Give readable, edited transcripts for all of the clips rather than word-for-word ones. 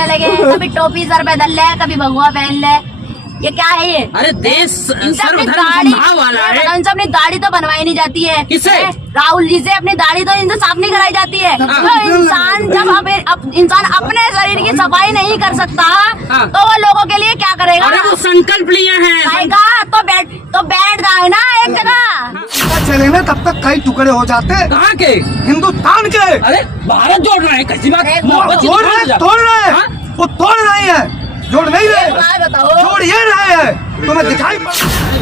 पहनने लगे, कभी टोपी सर पे धर ले, कभी भगवा पहन ले। ये क्या है ये? अरे देश सर्वधर्म गाड़ी समभाव वाला है। इनसे अपनी दाढ़ी तो बनवाई नहीं जाती है। किससे? राहुल जी से अपनी दाढ़ी तो इनसे साफ नहीं कराई जाती है। तो इंसान जब इंसान अपने शरीर की सफाई नहीं कर सकता तो वो लोगों के लिए क्या करेगा? अरे वो संकल्प लिए हैं। तो बैठ जाए ना एक जगह। चले ना तब तक कई टुकड़े हो जाते। कहाँ के? हिंदुस्तान के। अरे भारत जोड़ रहा है, कैसी बात? तोड़ रहे वो तोड़ रही है, जोड़ नहीं रहे, जोड़ ये रहे हैं। तुम्हें दिखाई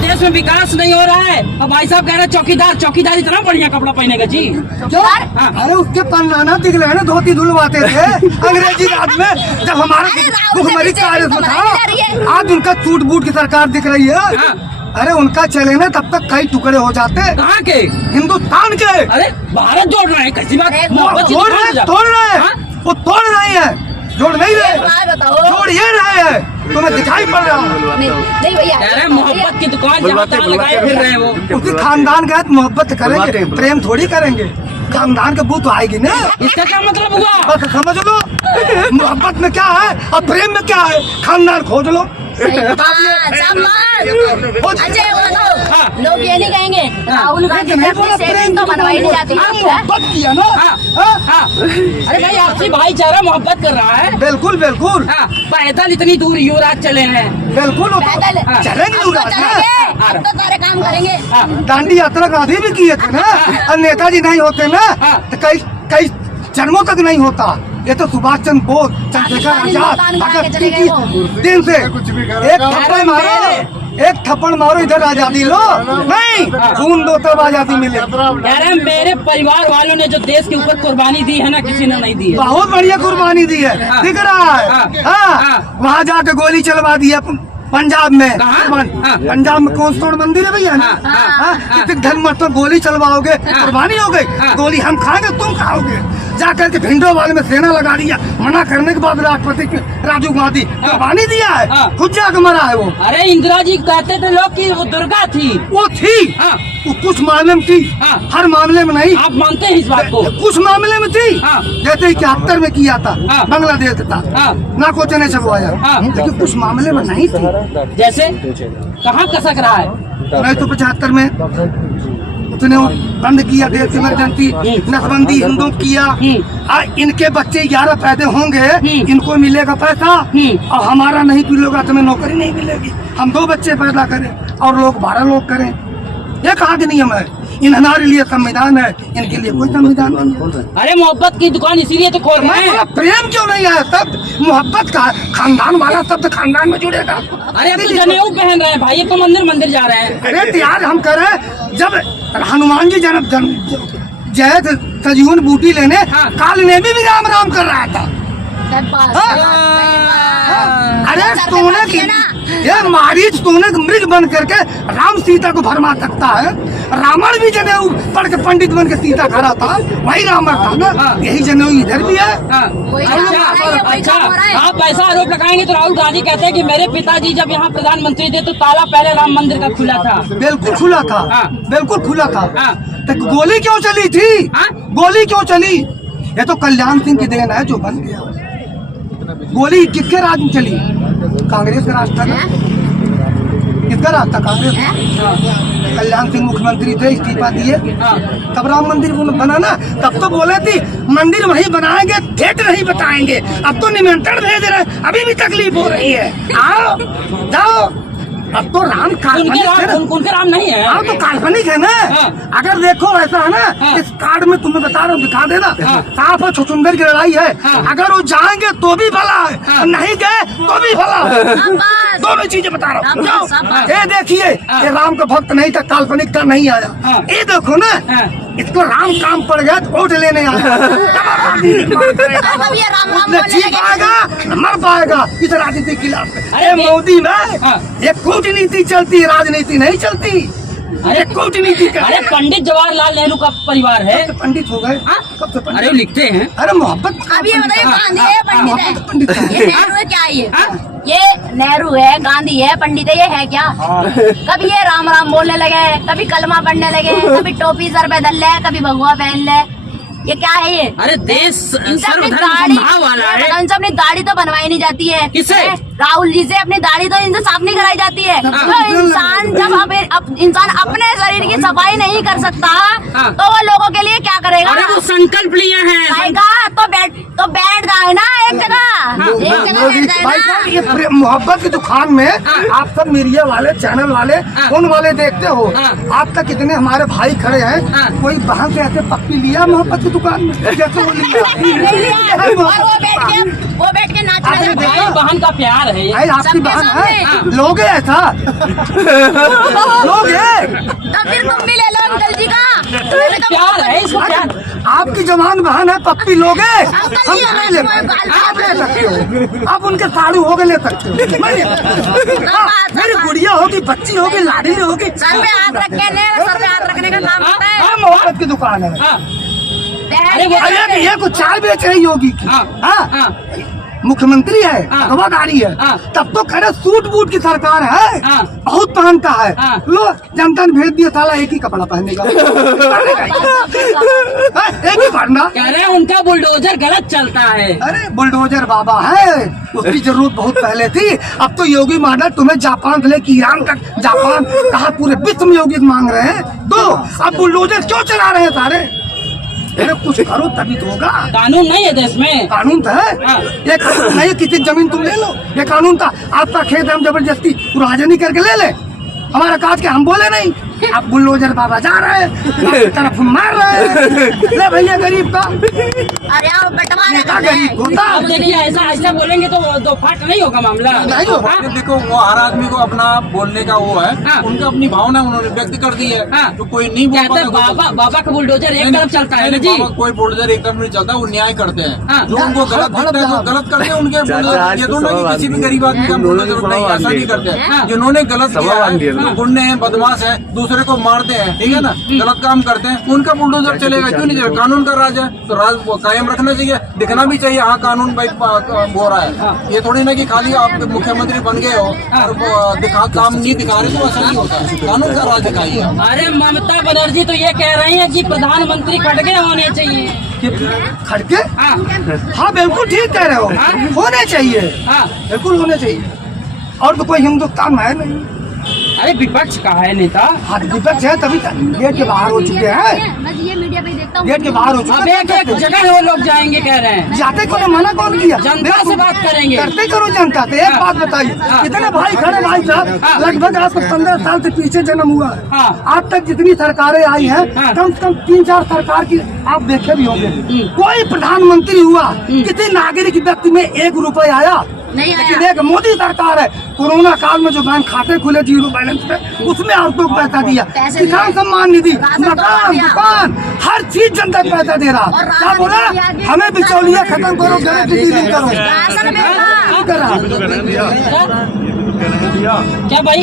देश में विकास नहीं हो रहा है। अब भाई साहब कह रहे हैं चौकीदार इतना बढ़िया कपड़ा पहनेगा जी। अरे उसके पन्नाना दिखले है ना, धोती धुलवाते थे अंग्रेजी राज में जब हमारा भुखमरी कार्य था। आज उनका टूट बूट की सरकार दिख रही है। अरे उनका चले ना तब तक कई टुकड़े हो जाते। कहाँ के? हिंदुस्तान के। अरे भारत जोड़ रहा है, कैसी बात? तोड़ रहे वो तोड़ रही है, जोड़ नहीं रहे, जोड़ ये रहे हैं। तुम्हें दिखाई पड़ रहा है? नहीं भैया, कह रहे मोहब्बत की दुकान जहाँ तहाँ लगाए फिर रहे वो। उसकी खानदान के साथ मोहब्बत करेंगे, प्रेम थोड़ी करेंगे। खानदान के बू तो आएगी ना। इसका क्या मतलब हुआ? बस समझ लो मोहब्बत में क्या है और प्रेम में क्या है, खानदान खोज लो। लोग ये नहीं कहेंगे राहुल गांधी तो बनवाई नहीं जाती। मोहब्बत किया ना। अरे भाई आपसी भाईचारा मोहब्बत कर रहा है। बिल्कुल बिल्कुल। पैदल इतनी दूर युवराज चले हैं। बिल्कुल चलेंगे युवराज, अब तो सारे काम करेंगे। दांडी यात्रा गांधी भी किए थे ना, और नेताजी नहीं होते ना तो कई जन्मों तक नहीं होता। ये तो सुभाष चंद्र बोस, चंद्रशेखर आजाद, भगत सिंह की दिन से एक थप्पड़ मारो इधर आजादी लो, नहीं खून दो तब आजादी मिले। कह रहे मेरे परिवार वालों ने जो देश के ऊपर कुर्बानी दी है ना, किसी ने नहीं दी है। बहुत बढ़िया कुर्बानी दी है, दिख रहा है। वहाँ जाके गोली चलवा दी है पंजाब में। पंजाब में कौन सा मंदिर है भैया? किसी धर्म मत तो गोली चलवाओगे, कुर्बानी हो गई। गोली हम खाएंगे, तुम खाओगे। जाकर के भिंडोवाल में सेना लगा दिया, मना करने के बाद राष्ट्रपति राजीव गांधी कुर्बानी दिया है, खुद जाकर मरा है वो। अरे इंदिरा जी कहते थे लोग कि वो दुर्गा थी। वो थी, वो कुछ मामले में थी, हर मामले में नहीं। आप मानते हैं इस बात को? कुछ मामले में थी, जैसे 71 में किया था बांग्लादेश था, ना कोच ने छुड़वाया, लेकिन कुछ मामले में नहीं थी। जैसे कहाँ कसक रहा है? नहीं तो 75 में उसने बंद किया देश इमरजेंसी, नसबंदी हिंदू किया। इनके बच्चे 11 पैदा होंगे, इनको मिलेगा पैसा, और हमारा नहीं मिलेगा, तुम्हें नौकरी नहीं मिलेगी। हम 2 बच्चे पैदा करें और लोग 12 लोग करें, ये कहाँ के नियम है? इन हमारे लिए संविधान है, इनके लिए कोई संविधान नहीं है। अरे मोहब्बत की दुकान इसीलिए तो खोल रहे हैं। प्रेम क्यों नहीं है? तब मोहब्बत का खानदान वाला शब्द खानदान में जुड़ेगा। अरे अभी जनेऊ पहन रहे हैं भाई, ये तो मंदिर जा रहे हैं। अरे यार हम कह रहे जब हनुमान जी जन्म जय सजीवन बूटी लेने काल ने भी राम राम कर रहा था। अरे सोने की ये मारीच सोने मृग बन करके राम सीता को भरमा सकता है। रावण भी जनेऊ पढ़ के पंडित बन के सीता खड़ा था, वही रावण था ना। यही जनेऊ इधर भी है। अच्छा, आप ऐसा आरोप लगाएंगे तो राहुल गांधी कहते हैं कि मेरे पिताजी जब यहाँ प्रधानमंत्री थे तो ताला पहले राम मंदिर का खुला था। बिल्कुल खुला था, बिल्कुल खुला था। तो गोली क्यों चली थी? गोली क्यों चली? ये तो कल्याण सिंह की देन है जो बन गया। गोली किसके राज में चली? कांग्रेस का राज था ना। किसका राज था? कांग्रेस। कल्याण सिंह मुख्यमंत्री थे, इस्तीफा दिए, तब राम मंदिर बना ना। तब तो बोले थी मंदिर वहीं बनाएंगे, ठेठ नहीं बताएंगे। अब तो निमंत्रण भेज रहे, अभी भी तकलीफ हो रही है। आओ जाओ, अब तो राम काल्पनिक है ना। उनके राम नहीं है। हाँ तो काल्पनिक है ना। अगर देखो ऐसा है ना, इस कार्ड में तुम्हें बता रहा हूँ, दिखा देना, साफ है छुचुंदर की लड़ाई है। अगर वो जाएंगे तो भी भला है, नहीं गए तो भी भला है। दोनों चीजें बता रहा हूँ। ये देखिए, ये राम का भक्त नहीं था, काल्पनिकता नहीं आया। ये देखो ना, इसको राम काम पड़ गया तो वोट लेने आया। जीत पाएगा मर पाएगा इस राजनीति के खिलाफ। अरे मोदी में एक कूटनीति चलती, राजनीति नहीं चलती। अरे कूटनीति का। अरे पंडित जवाहरलाल नेहरू का परिवार है। तो पंडित हो गए। अरे लिखते हैं। अरे मोहब्बत। अब ये बताइए, गांधी है पंडित है? ये नेहरू है क्या? ये नेहरू है, गांधी है, पंडित है, ये है क्या? कभी ये राम राम बोलने लगे, कभी कलमा पढ़ने लगे, कभी टोपी सर पे धर ले, कभी भगवा पहन ले। ये क्या है ये? अरे देश इनसे अपनी सर्वधर्म दाढ़ी समभाव वाला है। इनसे अपनी दाढ़ी तो बनवाई नहीं जाती है। किससे? राहुल जी से अपनी दाढ़ी तो इनसे साफ नहीं कराई जाती है। तो इंसान जब इंसान अपने शरीर की सफाई नहीं कर सकता तो वो लोगों के लिए क्या करेगा? अरे वो संकल्प लिए हैं। आएगा तो बैठ जाए ना एक जगह बैठ जाए भाई ना। साहब ये मोहब्बत की दुकान में आप सब मीडिया वाले, चैनल वाले, फोन वाले देखते हो। आप तक कितने हमारे भाई खड़े हैं, कोई बहन से ऐसे पप्पी लिया मोहब्बत की दुकान में जैसे वो लिया। वो बैठ के नाच रहे हैं। भाई बहन का प्यार है ये। भाई आपकी सबके बहन है, सामने। लोगे ऐसा लोगे? तो फिर तुम भी ले लो अंकल जी का। तुम्हें भी तो प्यार है इसको प्यार। आपकी जवान बहन है, पप्पी लोगे? अंकल हम जी, नहीं ले आप ले सकते हो, आप उनके साड़ू होगे ले सकते हो। मेरी गुड़िया होगी, बच्ची होगी, लाडली होगी। सर पे हाथ रख के नहीं, सर पे हाथ रखने का काम होता है। हाँ, मोहब्बत की दुकान है। हाँ, अरे अरे ये कुछ चाय बेच रही होगी। हाँ, हाँ, हाँ, मुख्यमंत्री है, हाँ। हवादारी है, हाँ। तब तो खड़े सूट बूट की सरकार है, हाँ। बहुत पहनता है। हाँ। लो जनता ने भेज दिया, साला एक ही कपड़ा पहनने का। हाँ, एक ही पहनना। कह रहे हैं उनका बुलडोजर गलत चलता है। अरे बुलडोजर बाबा है, उसकी जरूरत बहुत पहले थी। अब तो योगी मॉडल तुम्हें जापान से लेकर ईरान तक, जापान कहा पूरे विश्व में योगी मांग रहे हैं। तो अब बुलडोजर क्यों चला रहे हैं सारे? अरे कुछ करो तभी तो होगा। कानून नहीं है देश में। कानून तो है, हाँ। ये कानून नहीं, किसी जमीन तुम ले लो, ये कानून था। आपका खेत है, हम जबरदस्ती राजनी करके ले ले, हमारा काट के हम बोले नहीं। अब बुलडोजर बाबा जा रहे हैं, तरफ मार रहे हैं। ले भैया गरीब का अरे आओ बंटवारा नेता करते हैं। गरीब होता अब देखिए ऐसा ऐसा बोलेंगे तो दो फाट नहीं होगा मामला। नहीं होगा। हाँ? देखो वो हर आदमी को अपना बोलने का वो है, हाँ। उनका अपनी भावना उन्होंने व्यक्त कर दी है। हाँ। तो कोई नहीं बोल कहते हैं पाता, बाबा बाबा का बुलडोजर एक नहीं, तरफ चलता है ना नहीं, जी। बाबा कोई बुलडोजर एक तरफ नहीं चलता, वो न्याय करते हैं। हाँ। जो उनको गलत दिखता है तो गलत करते हैं उनके बुलडोजर। ये तो ना कि किसी भी गरीब आदमी का बुलडोजर नहीं, ऐसा नहीं करते हाँ। हैं। जिन्होंने गलत किया है, गुंडे हैं, बदमाश है, दूसरे को मारते हैं, ठीक है ना, गलत काम करते हैं, उनका बुलडोजर चलेगा क्यों नहीं चलेगा? कानून का राज है तो राज वो कायम रखना चाहिए, दिखना भी चाहिए। हाँ कानून भाई हो रहा है, ये थोड़ी ना कि खाली आप मुख्यमंत्री बन गए हो और दिखा काम नहीं दिखा रहे तो ऐसा नहीं होता है। कानून का राज दिखाइए। अरे ममता बनर्जी तो ये कह रही हैं कि प्रधानमंत्री खड़गे होने चाहिए। खड़के। हाँ, हाँ बिल्कुल ठीक कह रहे हो, हाँ। होने चाहिए, हाँ। बिल्कुल होने चाहिए। और तो कोई हिंदुस्तान में है नहीं। अरे विपक्ष का है नेता। हाँ विपक्ष है तभी गेट के बाहर हो चुके हैं, मैं ये मीडिया पे देखता हूँ। गेट के बाहर हो चुके अब एक एक जगह वो लोग जाएंगे कह रहे हैं। जाते को मना कौन किया? जनता से बात करेंगे। करते करो जनता से। एक बात बताइए, कितने भाई खड़े भाई साहब, लगभग आपको 15 साल से पीछे जन्म हुआ है। हाँ। आज तक जितनी सरकारें आई हैं, हाँ। कम से कम 3-4 सरकार की आप देखे भी होंगे। कोई प्रधानमंत्री हुआ, किसी नागरिक व्यक्ति में 1 रुपए आया? नहीं आया। लेकिन एक मोदी सरकार है, कोरोना काल में जो बैंक खाते खुले 0 बैलेंस पे, उसमें औरतों को पैसा दिया, पैसे किसान दिए। सम्मान निधि, राशन तो मकान, दिया। दुकान, हर चीज जनता को पैसा दे रहा। और क्या राशन बोला? तो दिया। हमें बिचौलिया खत्म करो, गलत डीलिंग करो। राशन मिलता। क्या कर रहा? क्या भाई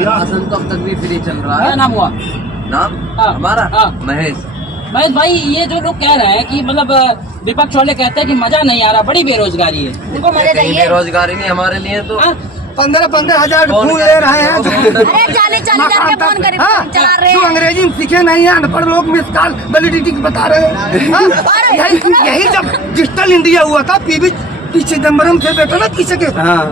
राशन तो अब तक भी फ्री चल रहा क्या है। नाम हुआ? नाम हाँ। हमारा हाँ। महेश। महेश भाई ये जो लोग कह रहे हैं कि मतलब विपक्ष वाले कहते हैं कि मजा नहीं आ रहा, बड़ी बेरोजगारी है। उनको मजे कहीं चाहिए। बेरोजगारी नहीं हमारे लिए तो। हाँ? 15-15 हजार फूल ले रहे हैं। अरे 40-40 हजार के फोन कर हाँ, चला रहे जो हैं। अंग्रेजी में सीखे नहीं है, अनपढ़ लोग मिस कॉल वैलिडिटी बता रहे हैं। हाँ, यही जब डिजिटल इंडिया हुआ था, पी चिदम्बरम थे बेटा ना पीछे के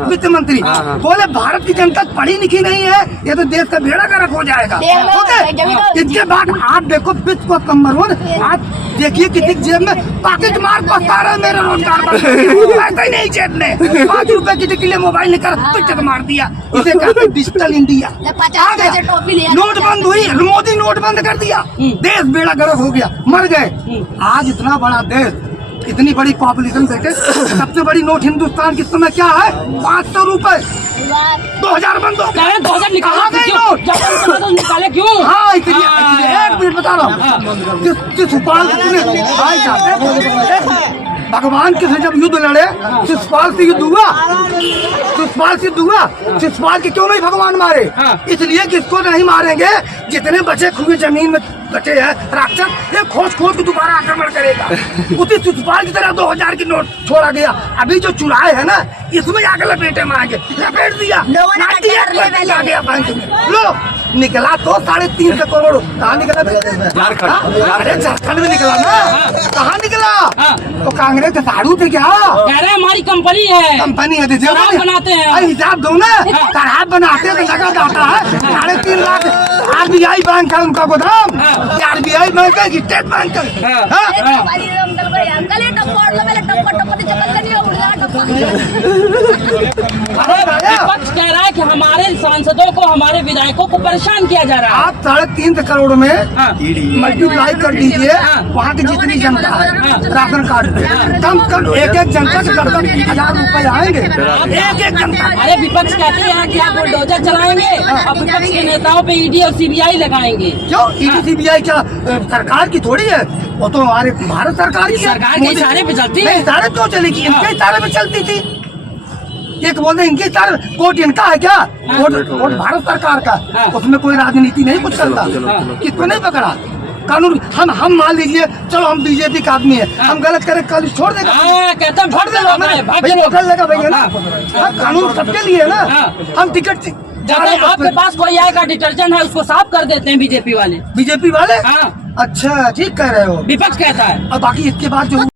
वित्त मंत्री, बोले भारत की जनता पढ़ी लिखी नहीं है, ये तो देश का बेड़ा गर्क हो जाएगा। देख लो, ओके? जब तो- इसके बाद आप देखो वित्त को कमर हो, आप देखिए किसी जेब में पॉकेट मार पता रहे मेरे रोजगार पर, पैसा ही नहीं जेब में, 5 रुपए किसी के लिए मोबाइल निकाल पिक्चर मार दिया। इसे कहते हैं डिजिटल इंडिया। 50 पैसे टॉफी लिया। नोट बंद हुई, मोदी नोट बंद कर दिया, देश बेड़ा गर्क हो गया, मर गए। आज इतना बड़ा देश, इतनी बड़ी पॉपुलेशन देखे, सबसे बड़ी नोट हिंदुस्तान की समय क्या है? 500 रुपए। 2000 बंद हो कह रहे हैं 2000 निकाले कहाँ गए क्यों? नोट? जब तक तो निकाले क्यों? हाँ इसलिए एक मिनट बता रहा हूँ। शिशुपाल भगवान के से जब युद्ध लड़े, शिशुपाल से युद्ध हुआ, शिशुपाल के क्यों नहीं भगवान मारे? हाँ। इसलिए कि इसको नहीं मारेंगे, जितने बचे खुए जमीन में बचे हैं राक्षस, ये खोज खोज के दोबारा आक्रमण करेगा। उसी शिशुपाल की तरह 2000 की नोट छोड़ा गया, अभी जो चुराए है ना इसमें जाकर लपेटे मांगे, लपेट दिया, लोगों ने नाटी कर लिए पहले। आ गया बैंक में। लो निकला तो 3.5 करोड़, कहाँ निकला? अरे झारखंड में निकला ना, कहाँ निकला? तो कांग्रेस के साड़ू थे क्या? कह रहे हैं हमारी कंपनी है, कंपनी है, शराब बनाते हैं। अरे हिसाब दो ना, शराब बनाते हैं तो लगा जाता है 3.5 लाख। RBI बैंक है उनका गोदाम, RBI बैंक है, स्टेट बैंक है। हाँ? अंकल ये टप्पा और लो, पहले टप्पा टप्पा से चक्कर नहीं हो उड़ अरे विपक्ष कह रहा है कि हमारे सांसदों को, हमारे विधायकों को परेशान किया जा रहा है। आप 3.5 करोड़ में मल्टीप्लाई कर दीजिए वहाँ की जितनी जनता है राशन कार्ड पे, कम से कम एक जनता से 10,000 रुपए आएंगे, एक जनता। अरे विपक्ष कहते हैं कि आप बुलडोजर चलाएंगे और विपक्ष के नेताओं पे ED और CBI लगाएंगे। क्यों? ED CBI क्या सरकार की थोड़ी है, वो तो हमारे भारत सरकार की है। सरकार के इशारे पे चलती है। इशारे क्यों चलेगी? इनके इशारे पे चलती थी। एक बोलते इनके इशारे, कोर्ट इनका है क्या? कोर्ट भारत सरकार का, उसमें कोई राजनीति नहीं कुछ चलता। किसको नहीं पकड़ा कानून? हम मान लीजिए, चलो हम बीजेपी का आदमी है, हम गलत करें कल छोड़ देगा, कहते हैं छोड़ देगा भैया, होटल लगा भैया ना, कानून सबके लिए है ना। हम टिकट आपके पास कोई आएगा डिटर्जेंट है उसको साफ कर देते हैं बीजेपी वाले। बीजेपी वाले? हाँ अच्छा ठीक कह रहे हो। विपक्ष कहता है। और बाकी इसके बाद जो